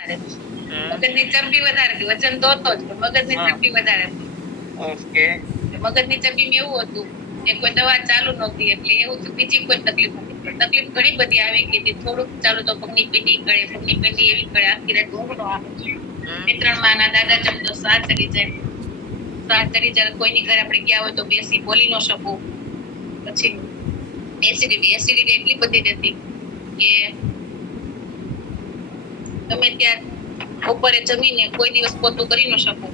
મગજની ચરબી વધારે હતી, વજન તો હતો જ પણ મગજની ચરબી વધારે હતી. ઓકે. મગજની ચરબીમાં એવું હતું કે કોઈ દવા ચાલુ નહોતી, એટલે એવું બીજી કોઈ તકલીફ નથી. તકલીફ ઘણી બધી આવી ગઈ હતી. થોડુંક ચાલુ તો પગની પીડી કરે, પગની પીડી એવી કરે, આખી રાત ઊંઘ ન આવે. 2-3 માના દાદા ચમતો શ્વાસ ચડી જાય. શ્વાસ ચડી જાય, કોઈની ઘરે આપણે ગયા હોય તો બેસી બોલી ન શકું. પછી એસિડિટી એટલી બધી રહેતી કે તમે ત્યાં બપોરે જમીને કોઈ દિવસ પોતું કરી ન શકું.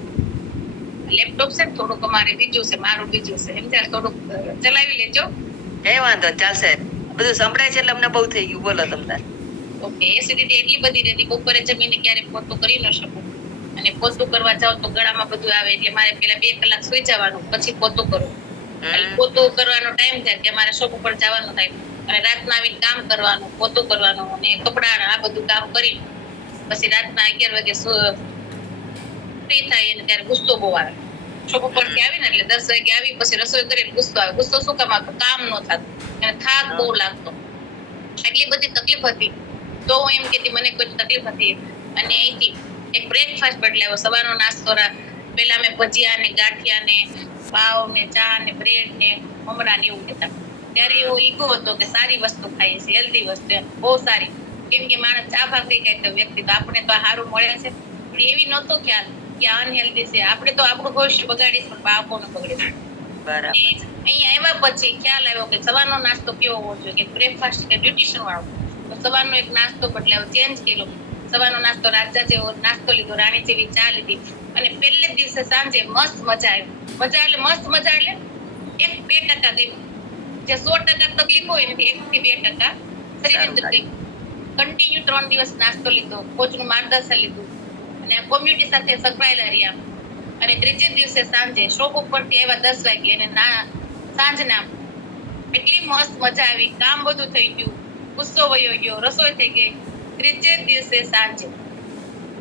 લેપટોપ છે થોડુંક અમારે બીજું છે, મારું બીજું છે, એમ ત્યારે થોડુંક ચલાવી લેજો. કઈ વાંધો ચાલશે, બધું સંભળાય છે એટલે અમને બહુ થઈ ગયું. બોલો તમને. ઓકે. એસિડિટી એટલી બધી રહેતી, બપોરે જમીને ક્યારેક પોતું કરી ન શકું. અને પોતું કરવા જાવ તો ગળામાં બધું આવે, એટલે મારે પેલા 2 કલાક સુઈ જવાનું, પછી પોતું કરવું. એટલે પોતું કરવાનો ટાઈમ થાય કે મારે શોપ ઉપર જવાનું થાય, અને રાતના આવીને કામ કરવાનું, પોતું કરવાનું, અને કપડા આ બધું કામ કરી પછી રાતના 11 વાગે ફ્રી થાય, અને ત્યારે ગુસ્સો બહુ આવે. શોપ ઉપરથી આવીને એટલે 10 વાગે આવી પછી રસોઈ કરીને ગુસ્સો આવે. ગુસ્સો શું કામ આવતો? કામ ન થતું અને થાક બહુ લાગતો. એટલી બધી તકલીફ હતી. તો હું એમ કહેતી મને કોઈ તકલીફ નથી. અને અહીંથી એક બ્રેકફાસ્ટ બદલાવ્યો. સવારનો નાસ્તો પેલા મેં ભજીયા ને ગાંઠિયા ને પાવ ને ચા ને બ્રેડ ને મમરા ને એવું કહેતા. ત્યારે એવો ઈગો હતો કે સારી વસ્તુ ખાઈએ છીએ, હેલ્ધી વસ્તુ, બહુ સારી. કેમ કે માણસ ચા ભાખરી ખાય તો વ્યક્તિ તો આપણે તો સારું મળે છે, પણ એવી નહોતો ખ્યાલ કે અનહેલ્ધી છે. આપણે તો આપણું ભવિષ્ય બગાડીશ પણ બાળકોનું બગડીશ. અહીંયા આવ્યા પછી ખ્યાલ આવ્યો કે સવારનો નાસ્તો કેવો હોવો જોઈએ, કે બ્રેકફાસ્ટ કે ન્યુટ્રિશન વાળો. તો સવારનો એક નાસ્તો બદલાયો, ચેન્જ કર્યો. સવારનો નાસ્તો રાજા જેવો નાસ્તો લીધો, રાણી જેવી ચા લીધી, અને પહેલે દિવસે સાંજે મસ્ત મજા આવી. મજા એટલે મસ્ત મજા એટલે 1-2% ગઈ. જે 100% તકલીફ હોય એનાથી 1-2% શરીરની તકલીફ. કન્ટિન્યુ 3 દિવસ નાસ્તો લીધો, કોચનું માર્ગદર્શન લીધું, અને કોમ્યુનિટી સાથે સંકળાયેલા રહ્યા. અને ત્રીજે દિવસે સાંજે શોપ ઉપરથી આવ્યા 10 વાગે, અને સાંજના એટલી મસ્ત મજા આવી. કામ બધું થઈ ગયું, ગુસ્સો વયો ગયો, રસોઈ થઈ ગઈ. ત્રીજે દિવસે સાંજે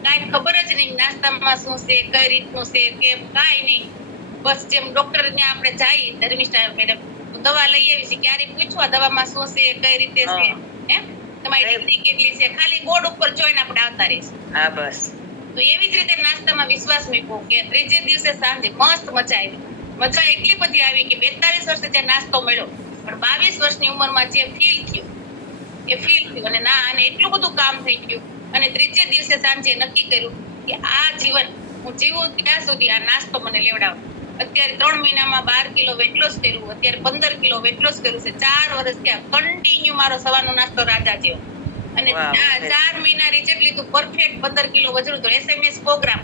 કાંઈ ખબર જ નહીં નાસ્તામાં શું છે, કઈ રીતનું છે, કે કાંઈ નહીં. બસ જેમ ડોક્ટર ને આપણે જઈએ ધર્મિષ્ઠા મેડમ દવા લઈ આવી છે, ક્યારે પૂછવા દવામાં શું છે, કઈ રીતે છે, હે તમારી ડિગ્રી કેટલી છે, ખાલી બોર્ડ ઉપર જોઈને આપણે આવતા રહીશું. હા બસ. તો એવી જ રીતે નાસ્તામાં વિશ્વાસ મૂક્યો કે ત્રીજે દિવસે સાંજે મસ્ત મજા આવી. મજા એટલી બધી આવી કે 42 વર્ષે જે નાસ્તો મળ્યો, પણ 22 વર્ષની ઉંમરમાં જે ફીલ થયું અને એટલું બધું કામ થઈ ગયું. અને ત્રીજે દિવસે સાંજે નક્કી કર્યું કે આ જીવન હું જીવું ત્યાં સુધી આ નાસ્તો મને લેવડાવો. અત્યારે 3 મહિનામાં 12 કિલો વેટ લોસ કર્યું, અત્યારે 15 કિલો વેટ લોસ કર્યું છે. 4 વર્ષ થયા કન્ટિન્યુ મારો સવારનો નાસ્તો રાજા જેવો. અને 4 મહિના રિઝલ્ટ લીધું, પરફેક્ટ 15 કિલો વજન હતું. SMS programme